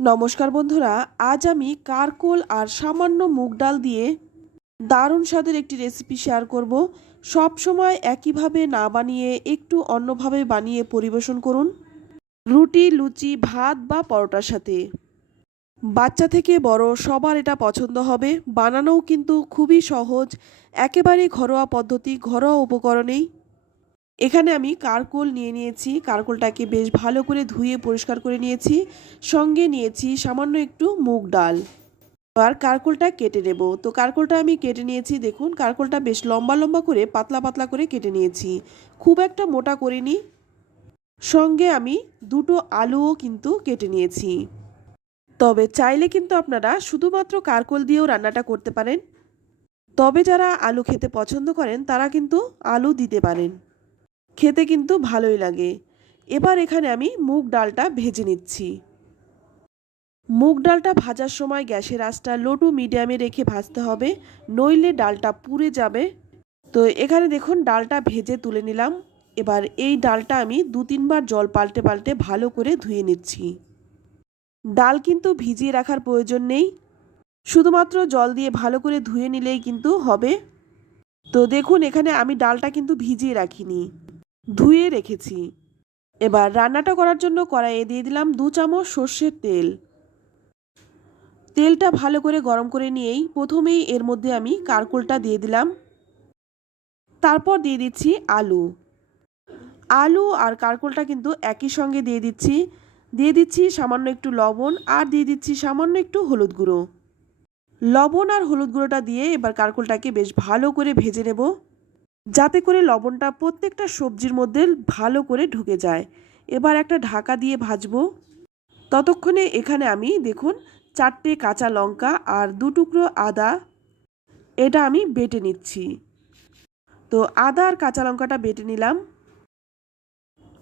নমস্কার বন্ধুরা, আজ আমি কারকোল আর সামান্য মুগ ডাল দিয়ে দারুণ স্বাদের একটি রেসিপি শেয়ার করব। সব সময় একইভাবে না বানিয়ে একটু অন্যভাবে বানিয়ে পরিবেশন করুন। রুটি, লুচি, ভাত বা পরোটার সাথে। বাচ্চা থেকে বড় সবার এটা পছন্দ হবে। বানানোও কিন্তু খুবই সহজ। একেবারে ঘরোয়া পদ্ধতি, ঘরোয়া উপকরণেই এখানে আমি কারকোল নিয়ে নিয়েছি, কারকোলটাকে বেশ ভালো করে ধুয়ে পরিষ্কার করে নিয়েছি, সঙ্গে নিয়েছি সামান্য একটু মুগ ডাল। এবার কারকোলটা কেটে নেব। তো কারকোলটা আমি কেটে নিয়েছি, দেখুন, কারকোলটা বেশ লম্বা লম্বা করে, পাতলা পাতলা করে কেটে নিয়েছি। খুব একটা মোটা করিনি। সঙ্গে আমি দুটো আলুও কিন্তু কেটে নিয়েছি। তবে চাইলে কিন্তু আপনারা শুধুমাত্র কারকোল দিয়েও রান্নাটা করতে পারেন। তবে যারা আলু খেতে পছন্দ করেন, তারা কিন্তু আলু দিতে পারেন। খেতে কিন্তু ভালোই লাগে। এবার এখানে আমি মুগ ডালটা ভেজে নিচ্ছি। মুগ ডালটা ভাজার সময় গ্যাসের আঁচটা লো টু মিডিয়ামে রেখে ভাজতে হবে, নইলে ডালটা পুড়ে যাবে। তো এখানে দেখুন, ডালটা ভেজে তুলে নিলাম। এবার এই ডালটা আমি দু তিনবার জল পাল্টে পাল্টে ভালো করে ধুয়ে নিচ্ছি। ডাল কিন্তু ভিজিয়ে রাখার প্রয়োজন নেই। শুধুমাত্র জল দিয়ে ভালো করে ধুয়ে নিলেই কিন্তু হবে। তো দেখুন, এখানে আমি ডালটা কিন্তু ভিজিয়ে রাখিনি। ধুয়ে রেখেছি। এবার রান্নাটা করার জন্য কড়াইয়ে দিয়ে দিলাম দু চামচ সর্ষের তেল। তেলটা ভালো করে গরম করে নিয়েই প্রথমেই এর মধ্যে আমি কারকোলটা দিয়ে দিলাম। তারপর দিয়ে দিচ্ছি আলু। আলু আর কারকোলটা কিন্তু একই সঙ্গে দিয়ে দিচ্ছি। দিয়ে দিচ্ছি সামান্য একটু লবণ আর দিয়ে দিচ্ছি সামান্য একটু হলুদ গুঁড়ো। লবণ আর হলুদ গুঁড়োটা দিয়ে এবার কারকোলটাকে বেশ ভালো করে ভেজে নেব। যাতে করে লবণটা প্রত্যেকটা সবজির মধ্যে ভালো করে ঢুকে যায়। এবার একটা ঢাকা দিয়ে ভাজবো। ততক্ষণে এখানে আমি, দেখুন, চারটে কাঁচা লঙ্কা আর দু টুকরো আদা। এটা আমি বেটে নিচ্ছি। তো আদা আর কাঁচা লঙ্কাটা বেটে নিলাম।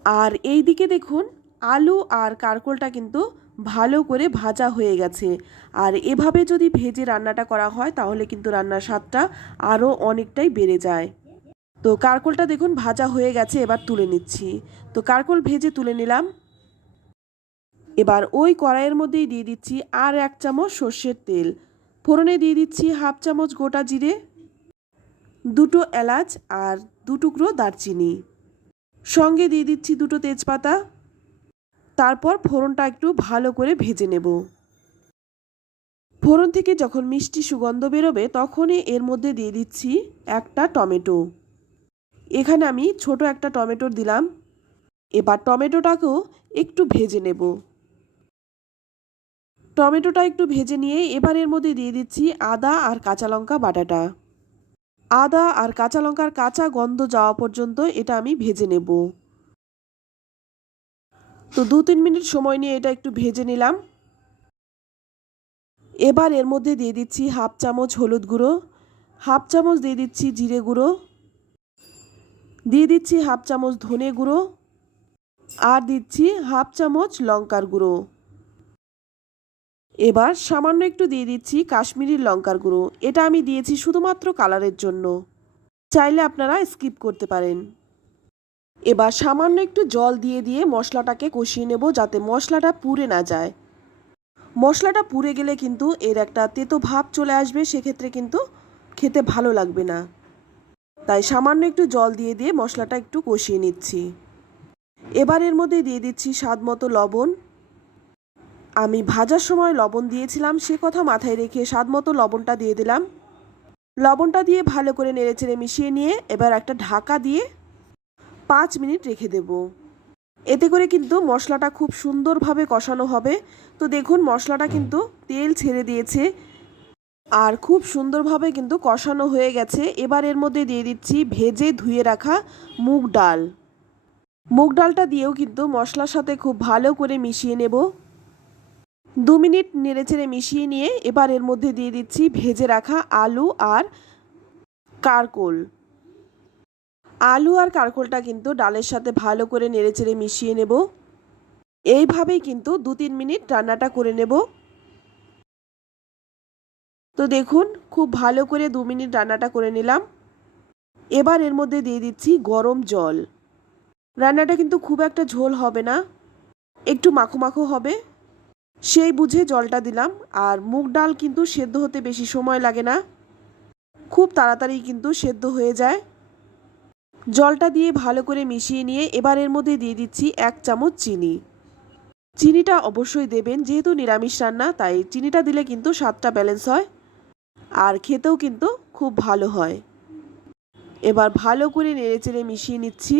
আর এই দিকে দেখুন, আলু আর কারকোলটা কিন্তু ভালো করে ভাজা হয়ে গেছে। আর এভাবে যদি ভেজে রান্নাটা করা হয়, তাহলে কিন্তু রান্নার স্বাদটা আরও অনেকটাই বেড়ে যায়। তো কারকোলটা দেখুন, ভাজা হয়ে গেছে, এবার তুলে নিচ্ছি। তো কারকোল ভেজে তুলে নিলাম। এবার ওই কড়াইয়ের মধ্যেই দিয়ে দিচ্ছি আর এক চামচ সর্ষের তেল। ফোড়নে দিয়ে দিচ্ছি হাফ চামচ গোটা জিরে, দুটো এলাচ আর দু টুকরো দারচিনি। সঙ্গে দিয়ে দিচ্ছি দুটো তেজপাতা। তারপর ফোড়নটা একটু ভালো করে ভেজে নেব। ফোড়ন থেকে যখন মিষ্টি সুগন্ধ বেরোবে, তখনই এর মধ্যে দিয়ে দিচ্ছি একটা টমেটো। এখানে আমি ছোট একটা টমেটো দিলাম। এবার টমেটোটাকেও একটু ভেজে নেব। টমেটোটা একটু ভেজে নিয়ে এবার এর মধ্যে দিয়ে দিচ্ছি আদা আর কাঁচা লঙ্কা বাটাটা। আদা আর কাঁচা লঙ্কার কাঁচা গন্ধ যাওয়া পর্যন্ত এটা আমি ভেজে নেব। তো দু তিন মিনিট সময় নিয়ে এটা একটু ভেজে নিলাম। এবার এর মধ্যে দিয়ে দিচ্ছি হাফ চামচ হলুদ গুঁড়ো, হাফ চামচ দিয়ে দিচ্ছি জিরে গুঁড়ো দিয়ে দিচ্ছি হাফ চামচ ধনে গুঁড়ো আর দিচ্ছি হাফ চামচ লঙ্কার গুঁড়ো। এবার সামান্য একটু দিয়ে দিচ্ছি কাশ্মীরি লঙ্কার গুঁড়ো। এটা আমি দিয়েছি শুধুমাত্র কালারের জন্য। চাইলে আপনারা স্কিপ করতে পারেন। এবার সামান্য একটু জল দিয়ে দিয়ে মশলাটাকে কষিয়ে নেব যাতে মশলাটা পুড়ে না যায়। মশলাটা পুড়ে গেলে কিন্তু এর একটা তেতো ভাব চলে আসবে, সেক্ষেত্রে কিন্তু খেতে ভালো লাগবে না। তাই সামান্য একটু জল দিয়ে দিয়ে মশলাটা একটু কষিয়ে নিচ্ছি। এবার এর মধ্যে দিয়ে দিচ্ছি স্বাদ মতো লবণ। আমি ভাজার সময় লবণ দিয়েছিলাম, সে কথা মাথায় রেখে স্বাদ মতো লবণটা দিয়ে দিলাম। লবণটা দিয়ে ভালো করে নেড়েচেড়ে মিশিয়ে নিয়ে এবার একটা ঢাকা দিয়ে পাঁচ মিনিট রেখে দেব। এতে করে কিন্তু মশলাটা খুব সুন্দরভাবে কষানো হবে। তো দেখুন, মশলাটা কিন্তু তেল ছেড়ে দিয়েছে। আর খুব সুন্দরভাবে কিন্তু কষানো হয়ে গেছে। এবার এর মধ্যে দিয়ে দিচ্ছি ভেজে ধুয়ে রাখা মুগ ডাল। মুগ ডালটা দিয়েও কিন্তু মশলার সাথে খুব ভালো করে মিশিয়ে নেব। দু মিনিট নেড়েচেড়ে মিশিয়ে নিয়ে এবার এর মধ্যে দিয়ে দিচ্ছি ভেজে রাখা আলু আর কারকোল। আলু আর কারকোলটা কিন্তু ডালের সাথে ভালো করে নেড়েচেড়ে মিশিয়ে নেব। এইভাবেই কিন্তু দু তিন মিনিট রান্নাটা করে নেব। তো দেখুন, খুব ভালো করে দু মিনিট রান্নাটা করে নিলাম। এবার এর মধ্যে দিয়ে দিচ্ছি গরম জল। রান্নাটা কিন্তু খুব একটা ঝোল হবে না, একটু মাখো মাখো হবে। সেই বুঝে জলটা দিলাম, আর মুগ ডাল কিন্তু সেদ্ধ হতে বেশি সময় লাগে না। খুব তাড়াতাড়ি কিন্তু সেদ্ধ হয়ে যায়। জলটা দিয়ে ভালো করে মিশিয়ে নিয়ে এবার এর মধ্যে দিয়ে দিচ্ছি এক চামচ চিনি। চিনিটা অবশ্যই দেবেন, যেহেতু নিরামিষ রান্না, তাই চিনিটা দিলে কিন্তু স্বাদটা ব্যালেন্স হয়। আর খেতেও কিন্তু খুব ভালো হয়। এবার ভালো করে নেড়েচেড়ে মিশিয়ে নিচ্ছি।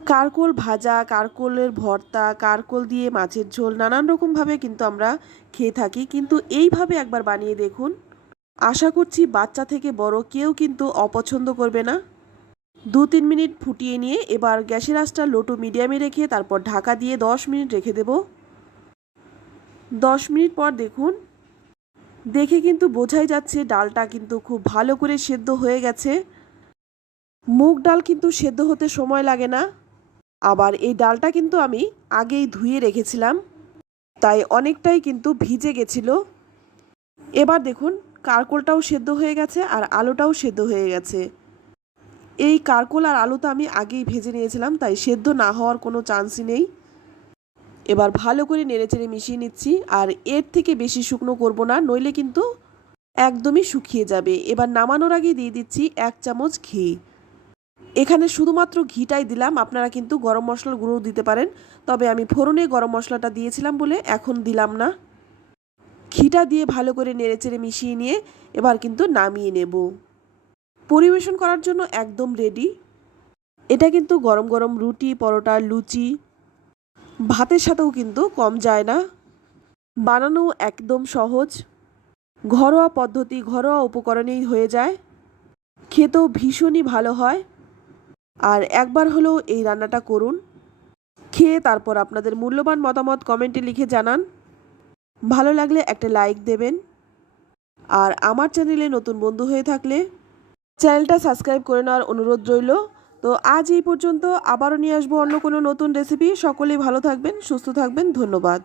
কারকোল ভাজা, কারকোলের ভর্তা, কারকোল দিয়ে মাছের ঝোল নানান রকমভাবে কিন্তু আমরা খেয়ে থাকি। কিন্তু এইভাবে একবার বানিয়ে দেখুন, আশা করছি বাচ্চা থেকে বড় কেউ কিন্তু অপছন্দ করবে না। দু তিন মিনিট ফুটিয়ে নিয়ে এবার গ্যাসের আঁচটা লো টু মিডিয়ামে রেখে তারপর ঢাকা দিয়ে দশ মিনিট রেখে দেব। দশ মিনিট পর দেখুন দেখে কিন্তু বোঝাই যাচ্ছে ডালটা কিন্তু খুব ভালো করে সেদ্ধ হয়ে গেছে। মুগ ডাল কিন্তু সেদ্ধ হতে সময় লাগে না। আবার এই ডালটা কিন্তু আমি আগেই ধুয়ে রেখেছিলাম। তাই অনেকটাই কিন্তু ভিজে গেছিল। এবার দেখুন, কারকোলটাও সেদ্ধ হয়ে গেছে আর আলুটাও সেদ্ধ হয়ে গেছে। এই কারকোল আর আলু তো আমি আগেই ভেজে নিয়েছিলাম, তাই সেদ্ধ না হওয়ার কোনো চান্সই নেই। এবার ভালো করে নেড়েচেড়ে মিশিয়ে নিচ্ছি, আর এর থেকে বেশি শুকনো করব না, নইলে কিন্তু একদমই শুকিয়ে যাবে। এবার নামানোর আগে দিয়ে দিচ্ছি এক চামচ ঘি। এখানে শুধুমাত্র ঘিটাই দিলাম, আপনারা কিন্তু গরম মশলার গুঁড়ো দিতে পারেন, তবে আমি ফোড়নে গরম মশলাটা দিয়েছিলাম বলে এখন দিলাম না। ঘিটা দিয়ে ভালো করে নেড়েচেড়ে মিশিয়ে নিয়ে এবার কিন্তু নামিয়ে নেব। পরিবেশন করার জন্য একদম রেডি এটা কিন্তু গরম গরম রুটি, পরোটা, লুচি ভাতের সাথেও কিন্তু কম যায় না। বানানো একদম সহজ। ঘরোয়া পদ্ধতি, ঘরোয়া উপকরণেই হয়ে যায়। খেতেও ভীষণই ভালো হয়। আর একবার হলেও এই রান্নাটা করুন। খেয়ে তারপর আপনাদের মূল্যবান মতামত কমেন্টে লিখে জানান। ভালো লাগলে একটা লাইক দেবেন। আর আমার চ্যানেলে নতুন বন্ধু হয়ে থাকলে চ্যানেলটা সাবস্ক্রাইব করে নেওয়ার অনুরোধ রইল। তো আজ এই পর্যন্ত আবারও নিয়ে আসব অন্য কোনো নতুন রেসিপি সকলেই ভালো থাকবেন, সুস্থ থাকবেন। ধন্যবাদ।